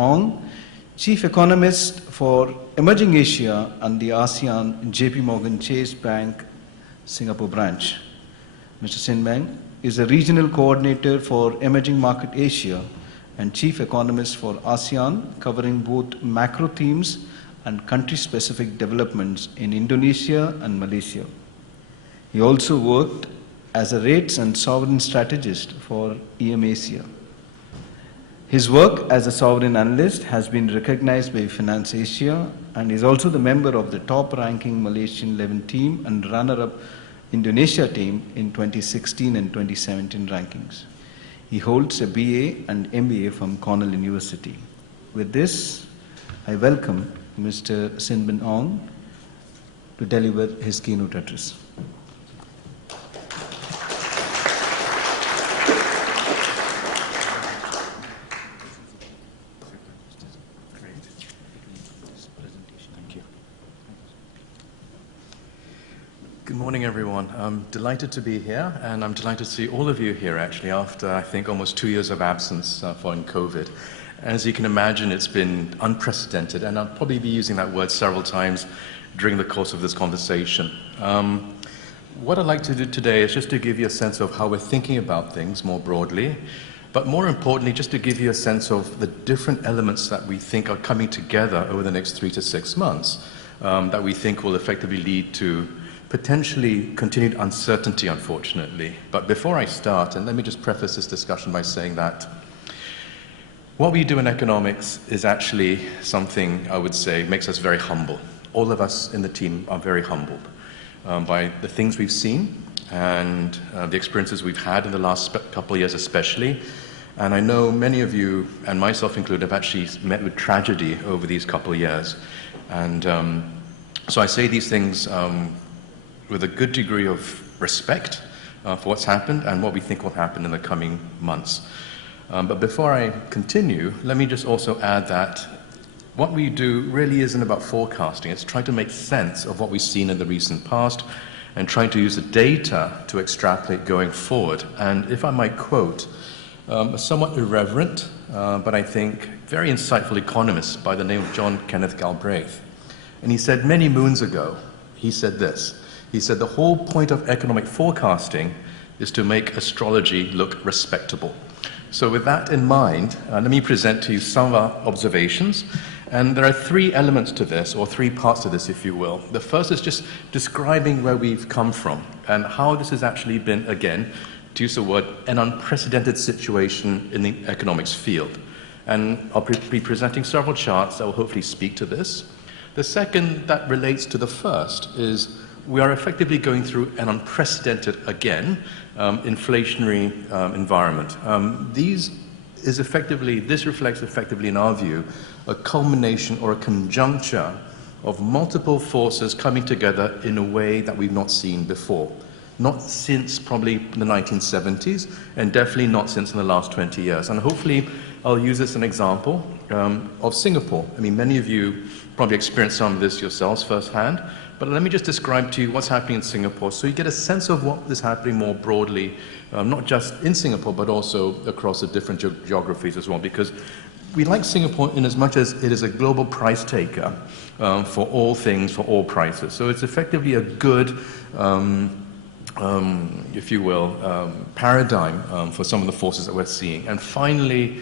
Ong, Chief Economist for Emerging Asia and the ASEAN JP Morgan Chase Bank Singapore branch. Mr. Sin Beng is a Regional Coordinator for Emerging Market Asia and Chief Economist for ASEAN, covering both macro themes and country-specific developments in Indonesia and Malaysia. He also worked as a rates and sovereign strategist for EMAsia. His work as a sovereign analyst has been recognized by Finance Asia and is also the member of the top-ranking Malaysian 11 team and runner-up Indonesia team in 2016 and 2017 rankings. He holds a BA and MBA from Cornell University. With this, I welcome Mr. Sin Beng Ong to deliver his keynote address. Good morning, everyone. I'm delighted to be here, and I'm delighted to see all of you here, actually, after, I think, almost 2 years of absence following COVID. As you can imagine, it's been unprecedented, and I'll probably be using that word several times during the course of this conversation. What I'd like to do today is just to give you a sense of how we're thinking about things more broadly, but more importantly, just to give you a sense of the different elements that we think are coming together over the next 3 to 6 months that we think will effectively lead to potentially continued uncertainty, unfortunately. But before I start, and let me just preface this discussion by saying that what we do in economics is actually something, I would say, makes us very humble. All of us in the team are very humbled by the things we've seen and the experiences we've had in the last couple of years especially. And I know many of you, and myself included, have actually met with tragedy over these couple of years. And so I say these things with a good degree of respect for what's happened and what we think will happen in the coming months. But before I continue, let me just also add that what we do really isn't about forecasting. It's trying to make sense of what we've seen in the recent past and trying to use the data to extrapolate going forward. And if I might quote a somewhat irreverent, but I think very insightful economist by the name of John Kenneth Galbraith. And he said many moons ago, he said this. He said, the whole point of economic forecasting is to make astrology look respectable. So with that in mind, let me present to you some of our observations. And there are 3 elements to this, or 3 parts to this, if you will. The first is just describing where we've come from and how this has actually been, again, to use the word, an unprecedented situation in the economics field. And I'll be presenting several charts that will hopefully speak to this. The second that relates to the first is we are effectively going through an unprecedented, again, inflationary environment. This reflects effectively, in our view, a culmination or a conjuncture of multiple forces coming together in a way that we've not seen before. Not since probably the 1970s, and definitely not since in the last 20 years. And hopefully, I'll use this as an example of Singapore. I mean, many of you probably experienced some of this yourselves firsthand. But let me just describe to you what's happening in Singapore so you get a sense of what is happening more broadly, not just in Singapore, but also across the different geographies as well, because we like Singapore in as much as it is a global price taker for all things, for all prices. So it's effectively a good, if you will, paradigm for some of the forces that we're seeing. And finally,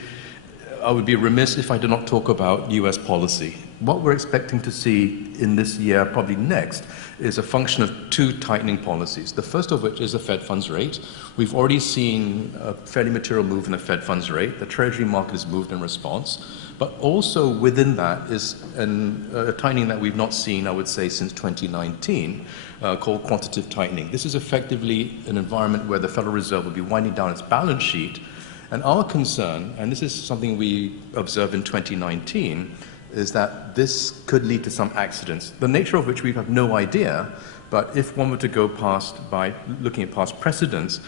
I would be remiss if I did not talk about US policy. What we're expecting to see in this year, probably next, is a function of 2 tightening policies. The first of which is the Fed funds rate. We've already seen a fairly material move in the Fed funds rate. The Treasury market has moved in response. But also within that is a tightening that we've not seen, I would say, since 2019, called quantitative tightening. This is effectively an environment where the Federal Reserve will be winding down its balance sheet. And our concern, and this is something we observed in 2019, is that this could lead to some accidents, the nature of which we have no idea, but if one were to go past by looking at past precedents,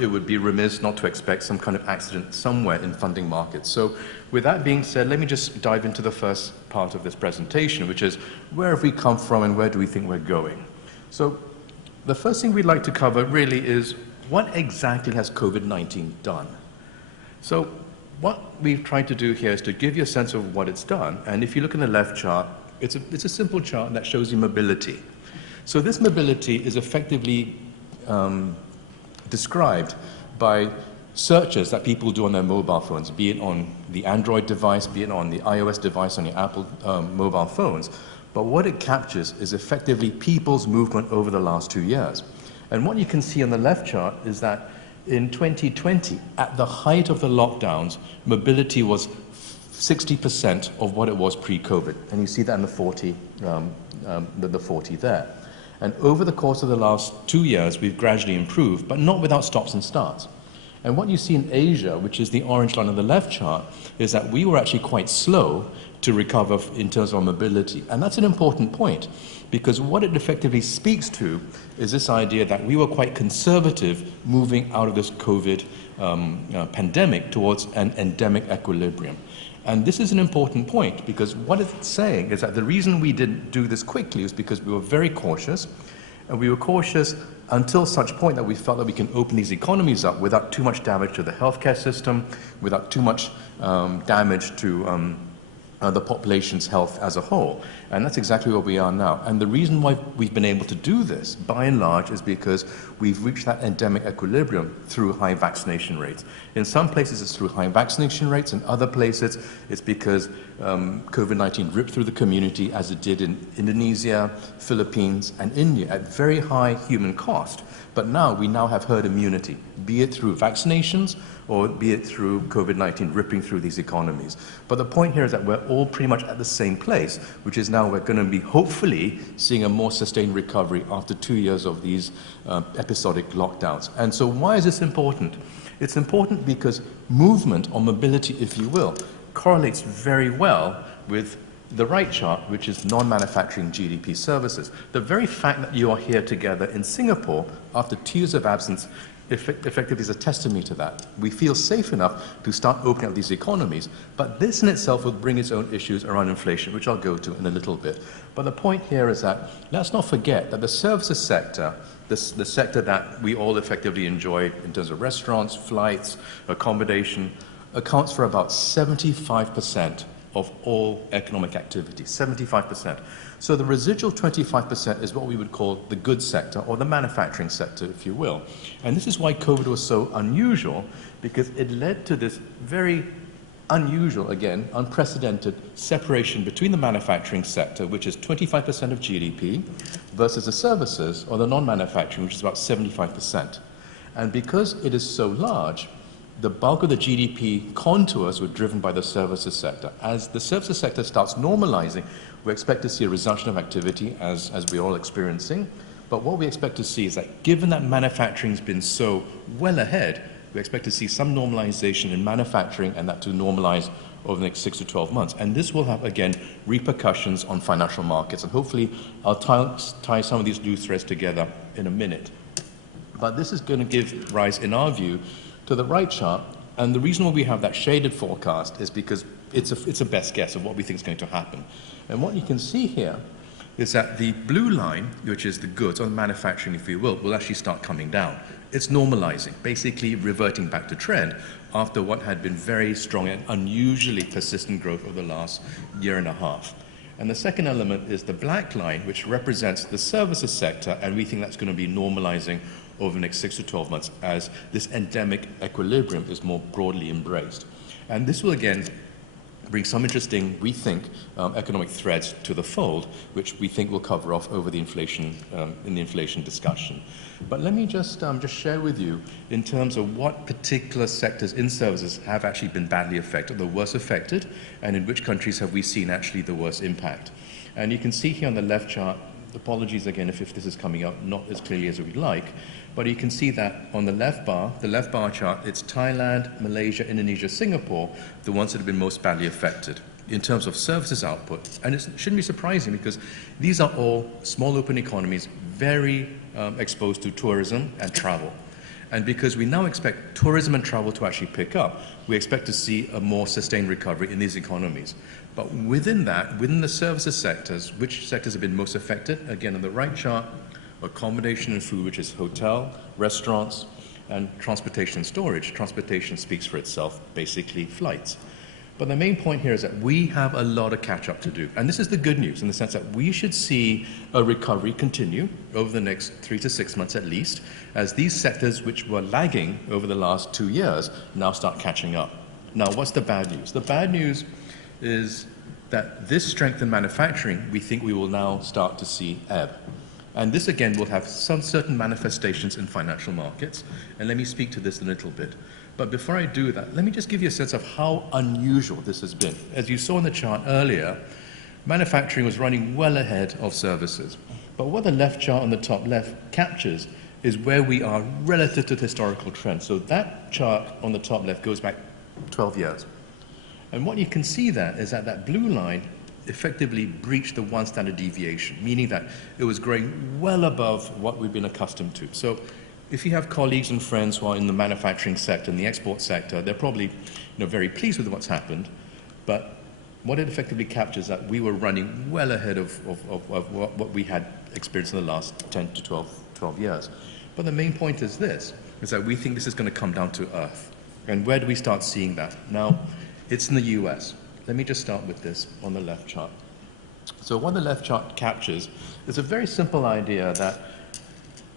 it would be remiss not to expect some kind of accident somewhere in funding markets. So with that being said, let me just dive into the first part of this presentation, which is where have we come from and where do we think we're going? So the first thing we'd like to cover really is what exactly has COVID-19 done? So what we've tried to do here is to give you a sense of what it's done. And if you look in the left chart, it's a simple chart that shows you mobility. So this mobility is effectively described by searches that people do on their mobile phones, be it on the Android device, be it on the iOS device, on the Apple mobile phones. But what it captures is effectively people's movement over the last 2 years. And what you can see on the left chart is that in 2020, at the height of the lockdowns, mobility was 60% of what it was pre-COVID. And you see that in the 40 there. And over the course of the last 2 years, we've gradually improved, but not without stops and starts. And what you see in Asia, which is the orange line on the left chart, is that we were actually quite slow to recover in terms of our mobility. And that's an important point, because what it effectively speaks to is this idea that we were quite conservative moving out of this COVID pandemic towards an endemic equilibrium. And this is an important point, because what it's saying is that the reason we didn't do this quickly is because we were very cautious, and we were cautious until such point that we felt that we can open these economies up without too much damage to the healthcare system, without too much damage to the population's health as a whole. And that's exactly where we are now. And the reason why we've been able to do this, by and large, is because we've reached that endemic equilibrium through high vaccination rates. In some places, it's through high vaccination rates. In other places, it's because COVID-19 ripped through the community, as it did in Indonesia, Philippines, and India, at very high human cost. But now, we now have herd immunity, be it through vaccinations or be it through COVID-19 ripping through these economies. But the point here is that we're all pretty much at the same place, which is now we're going to be hopefully seeing a more sustained recovery after 2 years of these episodic lockdowns. And so why is this important? It's important because movement or mobility, if you will, correlates very well with the right chart, which is non-manufacturing GDP services. The very fact that you are here together in Singapore after 2 years of absence effectively is a testimony to that. We feel safe enough to start opening up these economies, but this in itself will bring its own issues around inflation, which I'll go to in a little bit. But the point here is that let's not forget that the services sector, the sector that we all effectively enjoy in terms of restaurants, flights, accommodation, accounts for about 75% of all economic activity, 75%. So the residual 25% is what we would call the goods sector, or the manufacturing sector, if you will. And this is why COVID was so unusual, because it led to this very unusual, again, unprecedented separation between the manufacturing sector, which is 25% of GDP, versus the services, or the non-manufacturing, which is about 75%. And because it is so large, the bulk of the GDP contours were driven by the services sector. As the services sector starts normalizing, we expect to see a resumption of activity, as we're all experiencing. But what we expect to see is that given that manufacturing's been so well ahead, we expect to see some normalization in manufacturing, and that to normalize over the next 6 to 12 months. And this will have, again, repercussions on financial markets. And hopefully, I'll tie some of these loose threads together in a minute. But this is going to give rise, in our view, to the right chart. And the reason why we have that shaded forecast is because it's a best guess of what we think is going to happen. And what you can see here is that the blue line, which is the goods, or the manufacturing, if you will actually start coming down. It's normalizing, basically reverting back to trend after what had been very strong and unusually persistent growth over the last year and a half. And the second element is the black line, which represents the services sector, and we think that's going to be normalizing over the next 6 to 12 months as this endemic equilibrium is more broadly embraced. And this will, again, bring some interesting, we think, economic threads to the fold, which we think will cover off over the inflation, in the inflation discussion. But let me just share with you in terms of what particular sectors in services have actually been badly affected, the worst affected, and in which countries have we seen actually the worst impact. And you can see here on the left chart, apologies again if this is coming up not as clearly as we'd like, but you can see that on the left bar chart, it's Thailand, Malaysia, Indonesia, Singapore, the ones that have been most badly affected in terms of services output. And it shouldn't be surprising, because these are all small open economies, very exposed to tourism and travel. And because we now expect tourism and travel to actually pick up, we expect to see a more sustained recovery in these economies. But within that, within the services sectors, which sectors have been most affected? Again, on the right chart, accommodation and food, which is hotel, restaurants, and transportation and storage. Transportation speaks for itself, basically flights. But the main point here is that we have a lot of catch-up to do. And this is the good news in the sense that we should see a recovery continue over the next 3 to 6 months at least, as these sectors which were lagging over the last 2 years now start catching up. Now, what's the bad news? The bad news is that this strength in manufacturing, we think we will now start to see ebb. And this again will have some certain manifestations in financial markets. And let me speak to this a little bit. But before I do that, let me just give you a sense of how unusual this has been. As you saw in the chart earlier, manufacturing was running well ahead of services. But what the left chart on the top left captures is where we are relative to the historical trend. So that chart on the top left goes back 12 years. And what you can see there is that that blue line effectively breached the one standard deviation, meaning that it was growing well above what we've been accustomed to. So if you have colleagues and friends who are in the manufacturing sector, in the export sector, they're probably very pleased with what's happened. But what it effectively captures is that we were running well ahead of what we had experienced in the last 10 to 12 years. But the main point is this, is that we think this is going to come down to earth. And where do we start seeing that? Now, it's in the US. Let me just start with this on the left chart. So what the left chart captures is a very simple idea that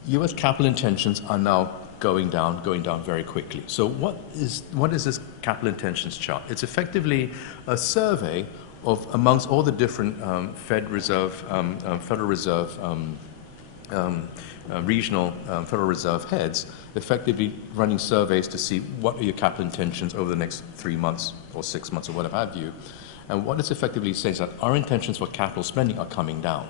US capital intentions are now going down very quickly. So what is this capital intentions chart? It's effectively a survey of amongst all the different Federal Reserve, regional Federal Reserve heads, effectively running surveys to see what are your capital intentions over the next 3 months or 6 months or whatever have you. And what it's effectively saying is that our intentions for capital spending are coming down.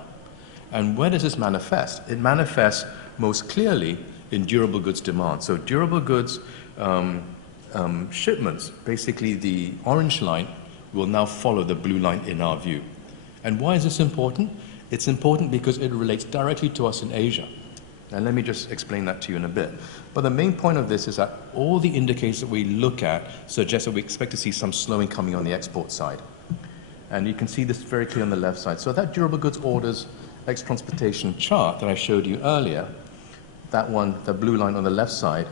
And where does this manifest? It manifests most clearly in durable goods demand. So durable goods shipments, basically the orange line, will now follow the blue line in our view. And why is this important? It's important because it relates directly to us in Asia. And let me just explain that to you in a bit. But the main point of this is that all the indicators that we look at suggest that we expect to see some slowing coming on the export side. And you can see this very clearly on the left side. So that durable goods orders ex-transportation chart that I showed you earlier, that one, the blue line on the left side,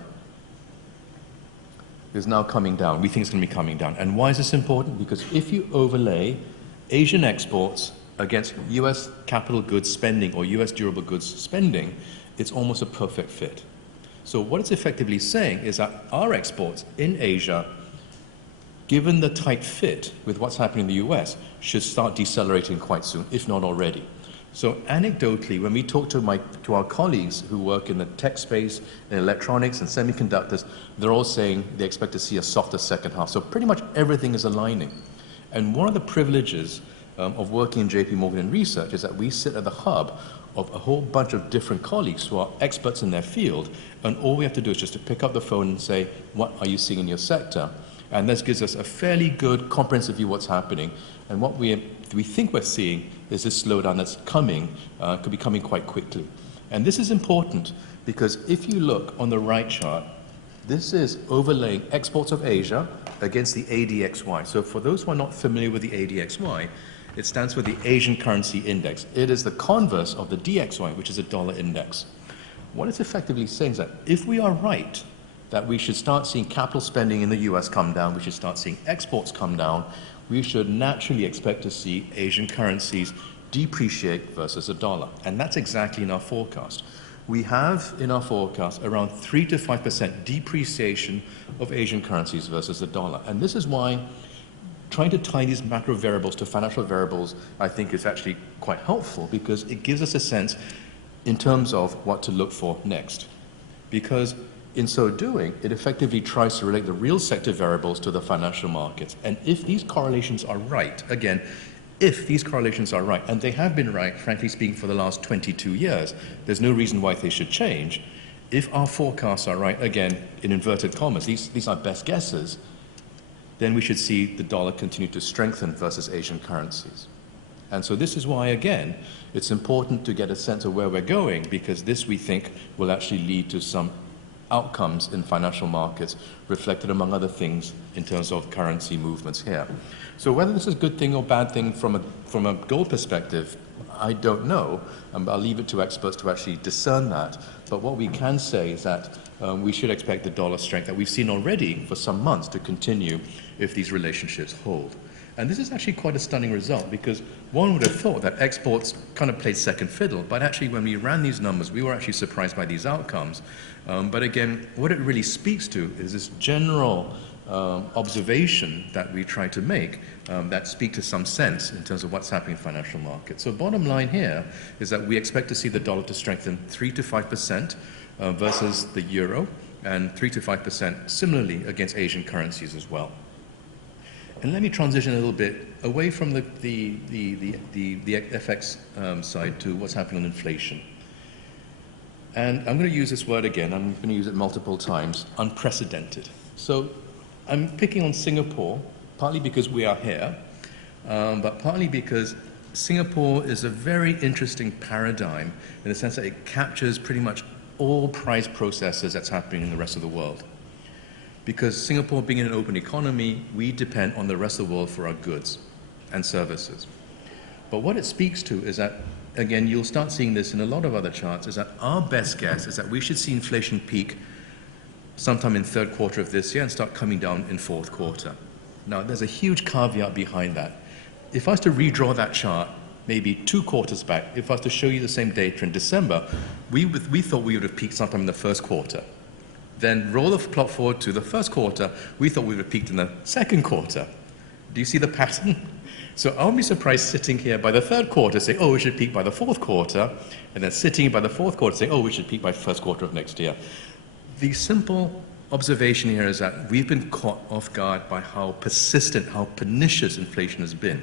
is now coming down. We think it's going to be coming down. And why is this important? Because if you overlay Asian exports against US capital goods spending or US durable goods spending, it's almost a perfect fit. So what it's effectively saying is that our exports in Asia, given the tight fit with what's happening in the US, should start decelerating quite soon, if not already. So anecdotally, when we talk to our colleagues who work in the tech space, in electronics and semiconductors, they're all saying they expect to see a softer second half. So pretty much everything is aligning. And one of the privileges of working in JP Morgan in research is that we sit at the hub of a whole bunch of different colleagues who are experts in their field, and all we have to do is just to pick up the phone and say, what are you seeing in your sector? And this gives us a fairly good comprehensive view of what's happening. And what we think we're seeing is this slowdown that's coming, could be coming quite quickly. And this is important because if you look on the right chart, this is overlaying exports of Asia against the ADXY. So for those who are not familiar with the ADXY, it stands for the Asian Currency Index. It is the converse of the DXY, which is a dollar index. What it's effectively saying is that if we are right, that we should start seeing capital spending in the US come down, we should start seeing exports come down, we should naturally expect to see Asian currencies depreciate versus the dollar. And that's exactly in our forecast. We have in our forecast around 3 to 5% depreciation of Asian currencies versus the dollar. And this is why trying to tie these macro variables to financial variables, I think, is actually quite helpful because it gives us a sense in terms of what to look for next. Because in so doing, it effectively tries to relate the real sector variables to the financial markets. And if these correlations are right, again, if these correlations are right, and they have been right, frankly speaking, for the last 22 years, there's no reason why they should change. If our forecasts are right, again, in inverted commas, these are best guesses, then we should see the dollar continue to strengthen versus Asian currencies. And so this is why, again, it's important to get a sense of where we're going, because this, we think, will actually lead to some outcomes in financial markets reflected, among other things, in terms of currency movements here. So whether this is a good thing or bad thing from a gold perspective, I don't know. I'll leave it to experts to actually discern that. But what we can say is that we should expect the dollar strength that we've seen already for some months to continue if these relationships hold. And this is actually quite a stunning result, because one would have thought that exports kind of played second fiddle, but actually when we ran these numbers, we were actually surprised by these outcomes. But again, what it really speaks to is this general observation that we try to make that speak to some sense in terms of what's happening in financial markets. So bottom line here is that we expect to see the dollar to strengthen 3 to 5% versus the euro, and 3 to 5% similarly against Asian currencies as well. And let me transition a little bit away from the FX side to what's happening on inflation. And I'm going to use this word again. I'm going to use it multiple times: unprecedented. So I'm picking on Singapore, partly because we are here, but partly because Singapore is a very interesting paradigm in the sense that it captures pretty much all price processes that's happening in the rest of the world. Because Singapore being an open economy, we depend on the rest of the world for our goods and services. But what it speaks to is that, again, you'll start seeing this in a lot of other charts, is that our best guess is that we should see inflation peak sometime in third quarter of this year and start coming down in fourth quarter. Now, there's a huge caveat behind that. If I was to redraw that chart maybe 2 quarters back, if I was to show you the same data in December, we thought we would have peaked sometime in the first quarter. Then roll the plot forward to the first quarter, we thought we would have peaked in the second quarter. Do you see the pattern? So I won't be surprised sitting here by the third quarter saying, oh, we should peak by the fourth quarter, and then sitting by the fourth quarter saying, oh, we should peak by first quarter of next year. The simple observation here is that we've been caught off guard by how persistent, how pernicious inflation has been.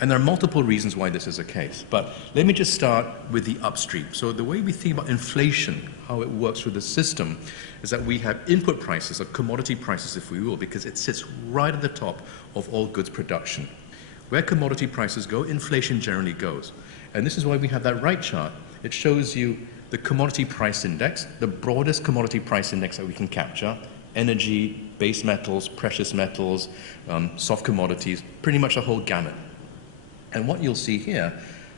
And there are multiple reasons why this is the case. But let me just start with the upstream. So the way we think about inflation, how it works through the system, is that we have input prices, or commodity prices, if we will, because it sits right at the top of all goods production. Where commodity prices go, inflation generally goes. And this is why we have that right chart. It shows you the commodity price index, the broadest commodity price index that we can capture: energy, base metals, precious metals, soft commodities, pretty much a whole gamut. And what you'll see here,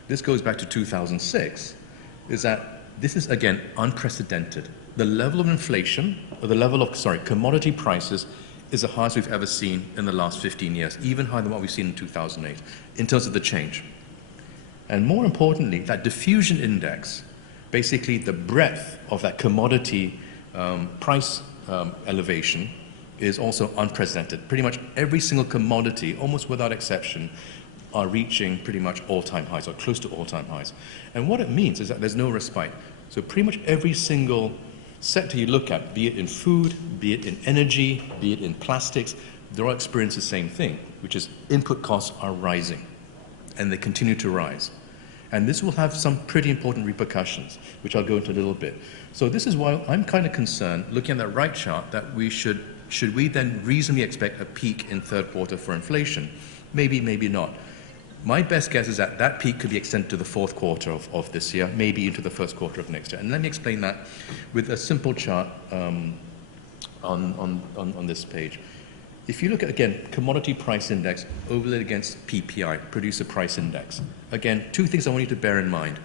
this goes back to 2006, is that this is, again, unprecedented. The level of inflation, or the level of, commodity prices is the highest we've ever seen in the last 15 years, even higher than what we've seen in 2008, in terms of the change. And more importantly, that diffusion index, basically the breadth of that commodity price elevation, is also unprecedented. Pretty much every single commodity, almost without exception, are reaching pretty much all-time highs, or close to all-time highs. And what it means is that there's no respite. So pretty much every single sector you look at, be it in food, be it in energy, be it in plastics, they're all experiencing the same thing, which is input costs are rising, and they continue to rise. And this will have some pretty important repercussions, which I'll go into a little bit. So this is why I'm kind of concerned, looking at that right chart, that we should we then reasonably expect a peak in third quarter for inflation? Maybe, maybe not. My best guess is that that peak could be extended to the fourth quarter of this year, maybe into the first quarter of next year. And let me explain that with a simple chart on this page. If you look at, again, commodity price index overlaid against PPI, producer price index, again, 2 things I want you to bear in mind.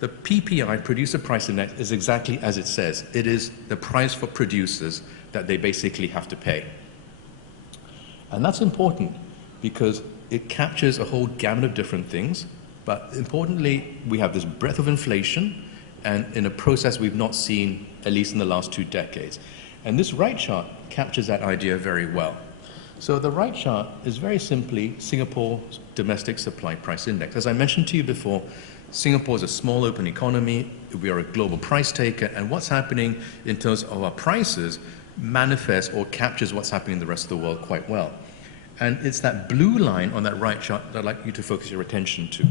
The PPI, producer price index, is exactly as it says. It is the price for producers that they basically have to pay. And that's important because it captures a whole gamut of different things, but importantly, we have this breadth of inflation, and in a process we've not seen, at least in the last 2 decades. And this right chart captures that idea very well. So the right chart is very simply Singapore's domestic supply price index. As I mentioned to you before, Singapore is a small open economy, we are a global price taker, and what's happening in terms of our prices manifests or captures what's happening in the rest of the world quite well. And it's that blue line on that right chart that I'd like you to focus your attention to.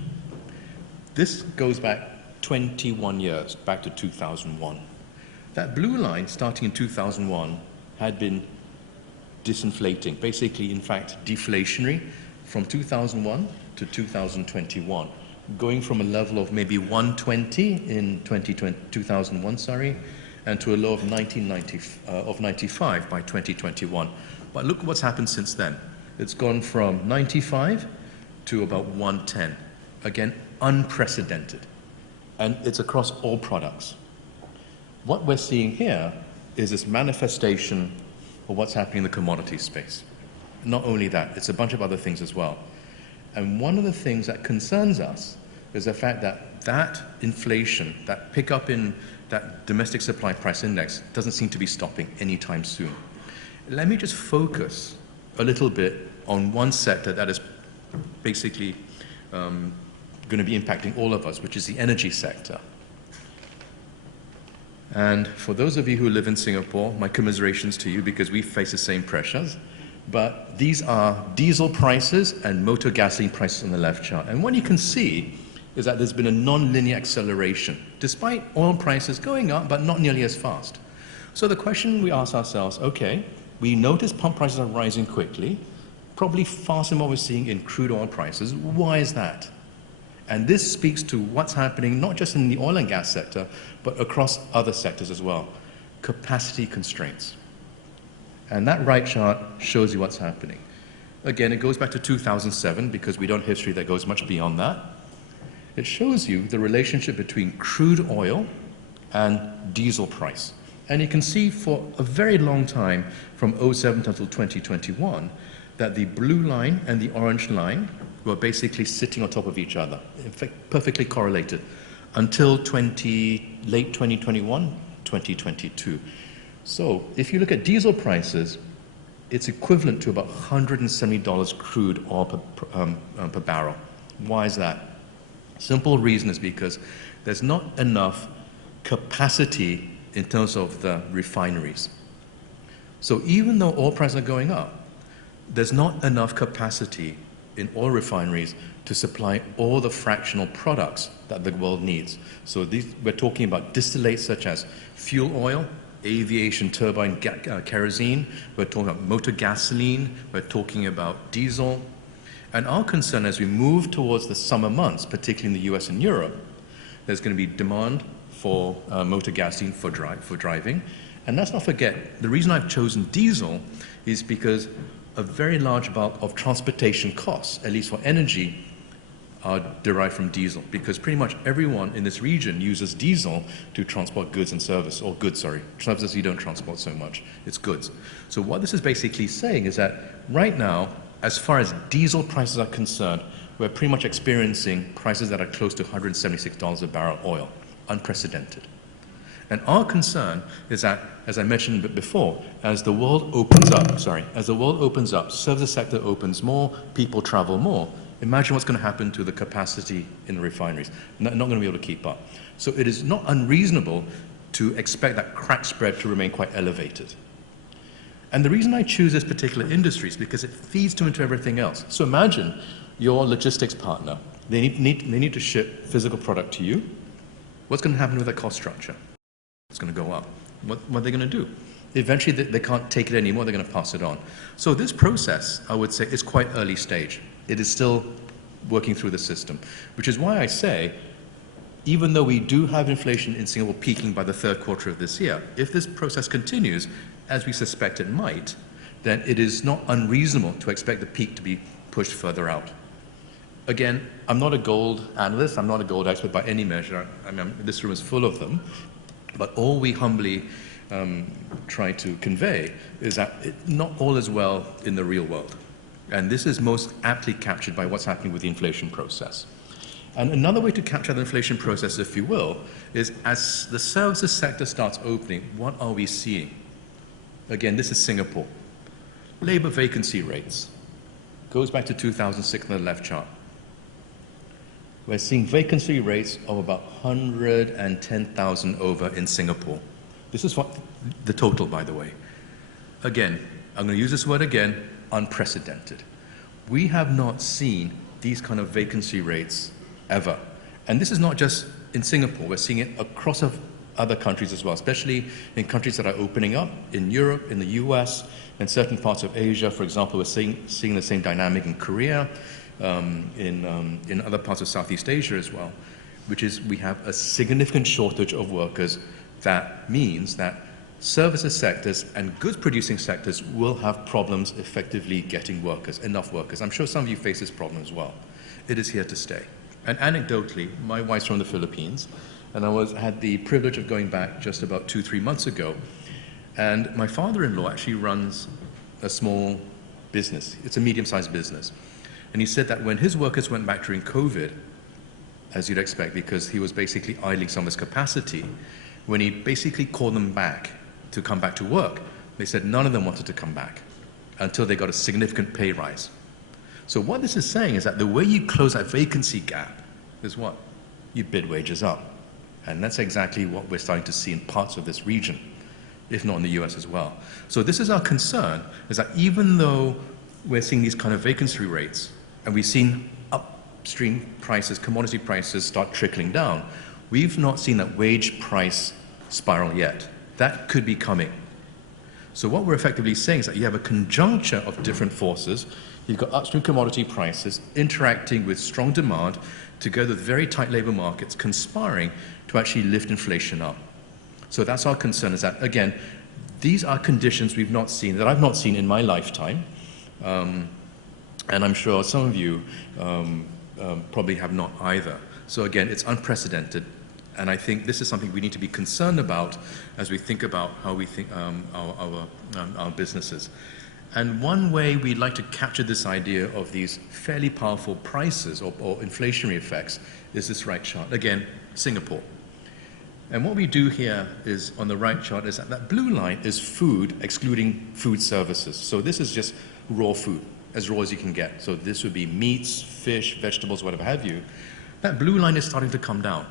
This goes back 21 years, back to 2001. That blue line, starting in 2001, had been disinflating, basically, in fact, deflationary from 2001 to 2021, going from a level of maybe 120 in 2001, and to a low of 95 by 2021. But look what's happened since then. It's gone from 95 to about 110. Again, unprecedented. And it's across all products. What we're seeing here is this manifestation of what's happening in the commodity space. Not only that, it's a bunch of other things as well. And one of the things that concerns us is the fact that that inflation, that pickup in that domestic supply price index doesn't seem to be stopping anytime soon. Let me just focus a little bit on one sector that is basically going to be impacting all of us, which is the energy sector. And for those of you who live in Singapore, my commiserations to you because we face the same pressures. But these are diesel prices and motor gasoline prices on the left chart. And what you can see is that there's been a non-linear acceleration, despite oil prices going up, but not nearly as fast. So the question we ask ourselves, okay, we notice pump prices are rising quickly, probably faster than what we're seeing in crude oil prices. Why is that? And this speaks to what's happening not just in the oil and gas sector, but across other sectors as well. Capacity constraints. And that right chart shows you what's happening. Again, it goes back to 2007 because we don't have history that goes much beyond that. It shows you the relationship between crude oil and diesel price. And you can see for a very long time, from 2007 until 2021, that the blue line and the orange line were basically sitting on top of each other, in fact, perfectly correlated, until late 2021, 2022. So if you look at diesel prices, it's equivalent to about $170 crude oil per barrel. Why is that? Simple reason is because there's not enough capacity in terms of the refineries. So even though oil prices are going up, there's not enough capacity in oil refineries to supply all the fractional products that the world needs. So we're talking about distillates such as fuel oil, aviation turbine kerosene, we're talking about motor gasoline, we're talking about diesel. And our concern as we move towards the summer months, particularly in the US and Europe, there's going to be demand for motor gasoline for driving. And let's not forget, the reason I've chosen diesel is because a very large bulk of transportation costs, at least for energy, are derived from diesel, because pretty much everyone in this region uses diesel to transport goods and service, or goods, sorry. Services you don't transport so much, it's goods. So what this is basically saying is that right now, as far as diesel prices are concerned, we're pretty much experiencing prices that are close to $176 a barrel oil, unprecedented. And our concern is that, as I mentioned a bit before, as the world opens up, service sector opens more, people travel more, imagine what's going to happen to the capacity in the refineries. Not going to be able to keep up. So it is not unreasonable to expect that crack spread to remain quite elevated. And the reason I choose this particular industry is because it feeds into everything else. So imagine your logistics partner. They need to ship physical product to you. What's going to happen with their cost structure? It's going to go up. What are they going to do? Eventually, they can't take it anymore. They're going to pass it on. So this process, I would say, is quite early stage. It is still working through the system, which is why I say, even though we do have inflation in Singapore peaking by the third quarter of this year, if this process continues, as we suspect it might, then it is not unreasonable to expect the peak to be pushed further out. Again, I'm not a gold analyst, I'm not a gold expert by any measure. I mean, this room is full of them, but all we humbly try to convey is that not all is well in the real world. And this is most aptly captured by what's happening with the inflation process. And another way to capture the inflation process, if you will, is as the services sector starts opening, what are we seeing? Again, this is Singapore. Labor vacancy rates. Goes back to 2006 on the left chart. We're seeing vacancy rates of about 110,000 over in Singapore. This is what the total, by the way. Again, I'm going to use this word again, unprecedented. We have not seen these kind of vacancy rates ever. And this is not just in Singapore, we're seeing it across other countries as well, especially in countries that are opening up, in Europe, in the US, in certain parts of Asia. For example, we're seeing the same dynamic in Korea, in other parts of Southeast Asia as well, which is we have a significant shortage of workers. That means that services sectors and goods producing sectors will have problems effectively getting workers, enough workers. I'm sure some of you face this problem as well. It is here to stay. And anecdotally, my wife's from the Philippines, and had the privilege of going back just about 2-3 months ago. And my father-in-law actually runs a small business. It's a medium-sized business. And he said that when his workers went back during COVID, as you'd expect, because he was basically idling some of his capacity, when he basically called them back to come back to work, they said none of them wanted to come back until they got a significant pay rise. So what this is saying is that the way you close that vacancy gap is what? You bid wages up. And that's exactly what we're starting to see in parts of this region, if not in the US as well. So this is our concern, is that even though we're seeing these kind of vacancy rates, and we've seen upstream prices, commodity prices start trickling down, we've not seen that wage price spiral yet. That could be coming. So what we're effectively saying is that you have a conjuncture of different forces. You've got upstream commodity prices interacting with strong demand together with very tight labor markets conspiring to actually lift inflation up. So that's our concern, is that, again, these are conditions we've not seen, that I've not seen in my lifetime, and I'm sure some of you probably have not either. So again, it's unprecedented, and I think this is something we need to be concerned about as we think about how we think our businesses. And one way we'd like to capture this idea of these fairly powerful prices or inflationary effects is this right chart. Again, Singapore. And what we do here is, on the right chart, is that blue line is food, excluding food services. So this is just raw food, as raw as you can get. So this would be meats, fish, vegetables, whatever have you. That blue line is starting to come down.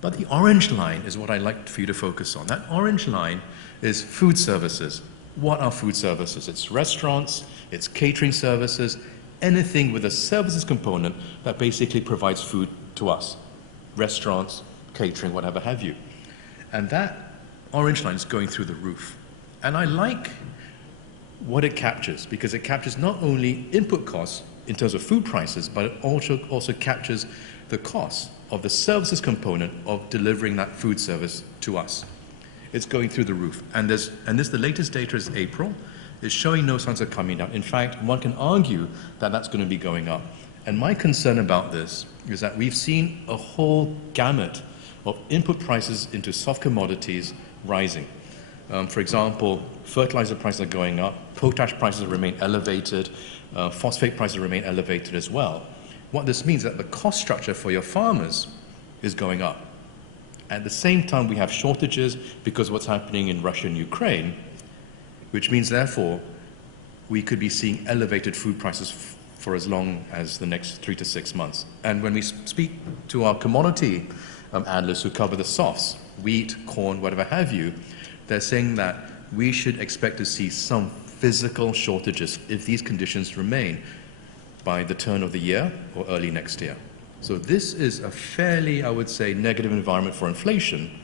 But the orange line is what I'd like for you to focus on. That orange line is food services. What are food services? It's restaurants, it's catering services, anything with a services component that basically provides food to us. Restaurants, catering, whatever have you. And that orange line is going through the roof. And I like what it captures, because it captures not only input costs in terms of food prices, but it also captures the cost of the services component of delivering that food service to us. It's going through the roof. And the latest data is April. It's showing no signs of coming down. In fact, one can argue that that's going to be going up. And my concern about this is that we've seen a whole gamut of input prices into soft commodities rising. For example, fertilizer prices are going up, potash prices remain elevated, phosphate prices remain elevated as well. What this means is that the cost structure for your farmers is going up. At the same time, we have shortages because of what's happening in Russia and Ukraine, which means, therefore, we could be seeing elevated food prices for as long as the next 3 to 6 months. And when we speak to our commodity analysts who cover the softs, wheat, corn, whatever have you, they're saying that we should expect to see some physical shortages if these conditions remain by the turn of the year or early next year. So this is a fairly, I would say, negative environment for inflation,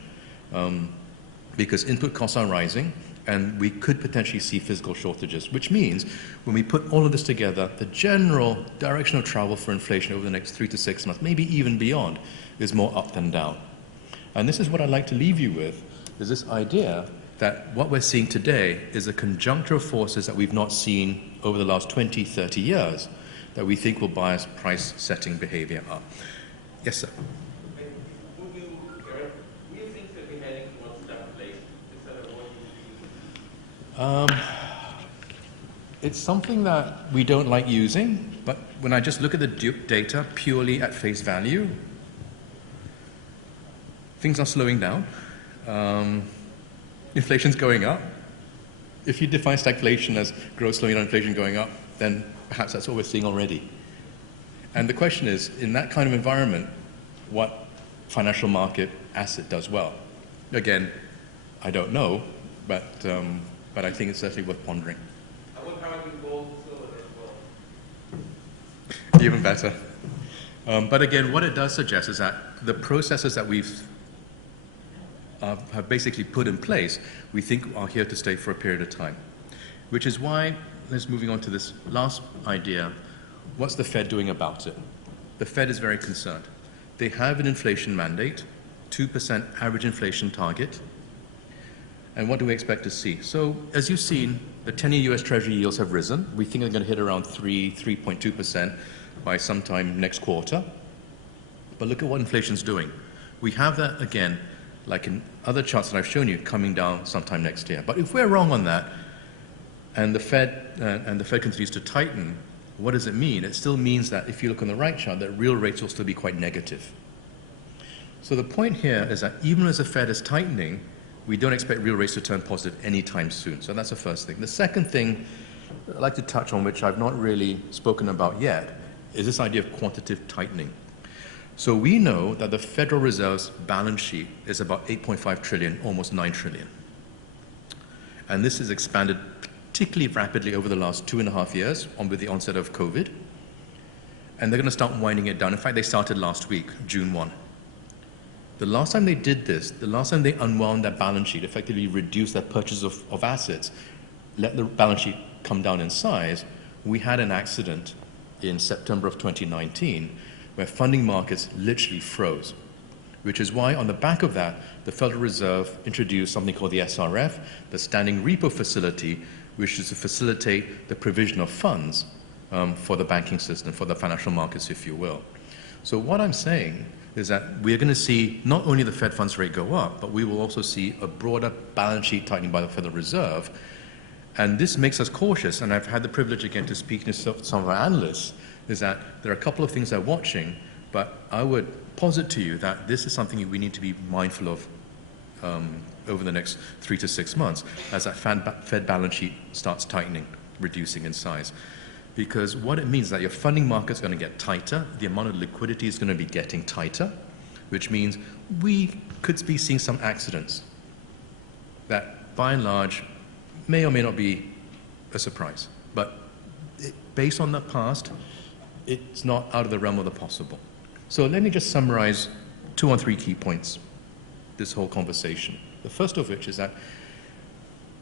because input costs are rising and we could potentially see physical shortages, which means when we put all of this together, the general direction of travel for inflation over the next 3 to 6 months, maybe even beyond, is more up than down. And this is what I'd like to leave you with, is this idea that what we're seeing today is a conjuncture of forces that we've not seen over the last 20, 30 years, that we think will bias price-setting behavior up. Yes, sir? Would you think that we're heading towards stagflation? Is that what you It's something that we don't like using, but when I just look at the data purely at face value, things are slowing down. Inflation's going up. If you define stagflation as growth slowing down, inflation going up, then perhaps that's what we're seeing already. And the question is, in that kind of environment, what financial market asset does well? Again, I don't know, but I think it's certainly worth pondering. I would argue gold and silver as well. Even better. But again, what it does suggest is that the processes that we've have basically put in place, we think are here to stay for a period of time. Which is why, let's moving on to this last idea, what's the Fed doing about it? The Fed is very concerned. They have an inflation mandate, 2% average inflation target. And what do we expect to see? So, as you've seen, the 10-year US Treasury yields have risen. We think they're going to hit around 3.2% by sometime next quarter. But look at what inflation's doing. We have that again, like in other charts that I've shown you, coming down sometime next year. But if we're wrong on that, and the Fed continues to tighten, what does it mean? It still means that if you look on the right chart, that real rates will still be quite negative. So the point here is that even as the Fed is tightening, we don't expect real rates to turn positive anytime soon. So that's the first thing. The second thing I'd like to touch on, which I've not really spoken about yet, is this idea of quantitative tightening. So we know that the Federal Reserve's balance sheet is about 8.5 trillion, almost 9 trillion. And this has expanded particularly rapidly over the last 2.5 years with the onset of COVID. And they're going to start winding it down. In fact, they started last week, June 1. The last time they did this, the last time they unwound their balance sheet, effectively reduced their purchase of assets, let the balance sheet come down in size, we had an accident in September of 2019 where funding markets literally froze, which is why on the back of that, the Federal Reserve introduced something called the SRF, the Standing Repo Facility, which is to facilitate the provision of funds for the banking system, for the financial markets, if you will. So what I'm saying is that we're going to see not only the Fed funds rate go up, but we will also see a broader balance sheet tightening by the Federal Reserve. And this makes us cautious, and I've had the privilege again to speak to some of our analysts, is that there are a couple of things they're watching, but I would posit to you that this is something we need to be mindful of over the next 3 to 6 months as that Fed balance sheet starts tightening, reducing in size. Because what it means is that your funding market's going to get tighter, the amount of liquidity is going to be getting tighter, which means we could be seeing some accidents that, by and large, may or may not be a surprise. But based on the past, it's not out of the realm of the possible. So let me just summarize 2 or 3 key points, this whole conversation. The first of which is that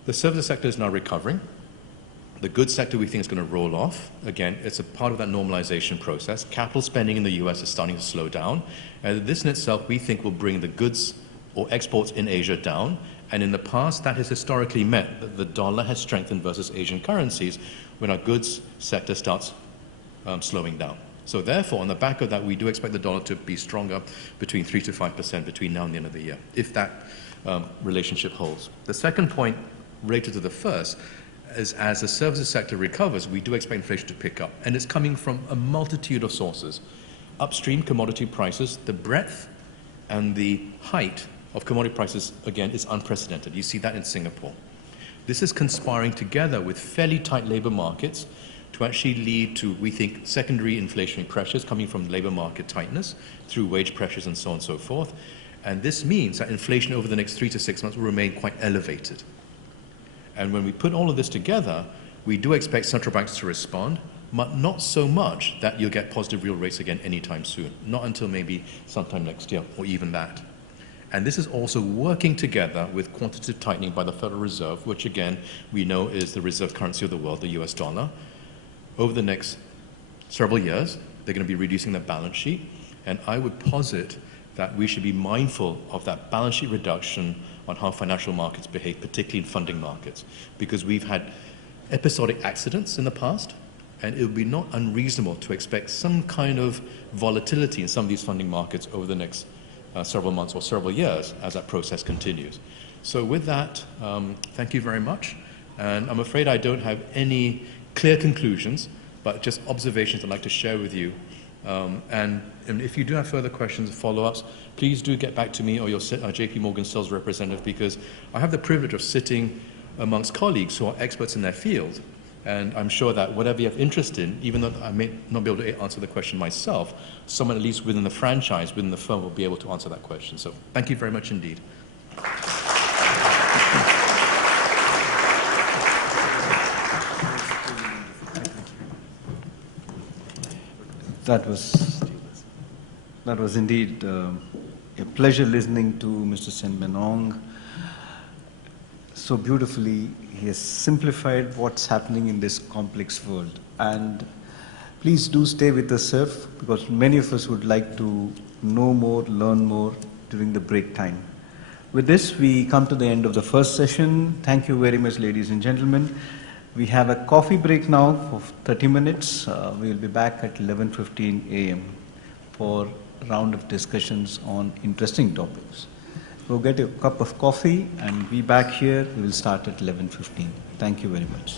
the services sector is now recovering. The goods sector we think is going to roll off. Again, it's a part of that normalization process. Capital spending in the US is starting to slow down. And this in itself, we think, will bring the goods or exports in Asia down. And in the past, that has historically meant that the dollar has strengthened versus Asian currencies when our goods sector starts slowing down. So therefore, on the back of that, we do expect the dollar to be stronger between 3 to 5% between now and the end of the year, if that relationship holds. The second point related to the first is as the services sector recovers, we do expect inflation to pick up. And it's coming from a multitude of sources. Upstream commodity prices, the breadth and the height of commodity prices, again, is unprecedented. You see that in Singapore. This is conspiring together with fairly tight labor markets to actually lead to, we think, secondary inflationary pressures coming from labor market tightness through wage pressures and so on and so forth. And this means that inflation over the next 3 to 6 months will remain quite elevated. And when we put all of this together, we do expect central banks to respond, but not so much that you'll get positive real rates again anytime soon. Not until maybe sometime next year, or even that. And this is also working together with quantitative tightening by the Federal Reserve, which again, we know is the reserve currency of the world, the US dollar. Over the next several years, they're going to be reducing their balance sheet. And I would posit that we should be mindful of that balance sheet reduction on how financial markets behave, particularly in funding markets, because we've had episodic accidents in the past, and it would be not unreasonable to expect some kind of volatility in some of these funding markets over the next several months or several years as that process continues. So with that, thank you very much. And I'm afraid I don't have any clear conclusions, but just observations I'd like to share with you. And if you do have further questions or follow-ups, please do get back to me or your JP Morgan sales representative, because I have the privilege of sitting amongst colleagues who are experts in their field. And I'm sure that whatever you have interest in, even though I may not be able to answer the question myself, someone at least within the franchise, within the firm, will be able to answer that question. So thank you very much indeed. That was indeed a pleasure listening to Mr. Sin Beng Ong. So beautifully, he has simplified what's happening in this complex world. And please do stay with us, sir, because many of us would like to know more, learn more during the break time. With this, we come to the end of the first session. Thank you very much, ladies and gentlemen. We have a coffee break now for 30 minutes. We will be back at 11:15 a.m. for round of discussions on interesting topics. Go get a cup of coffee and be back here. We will start at 11:15. Thank you very much.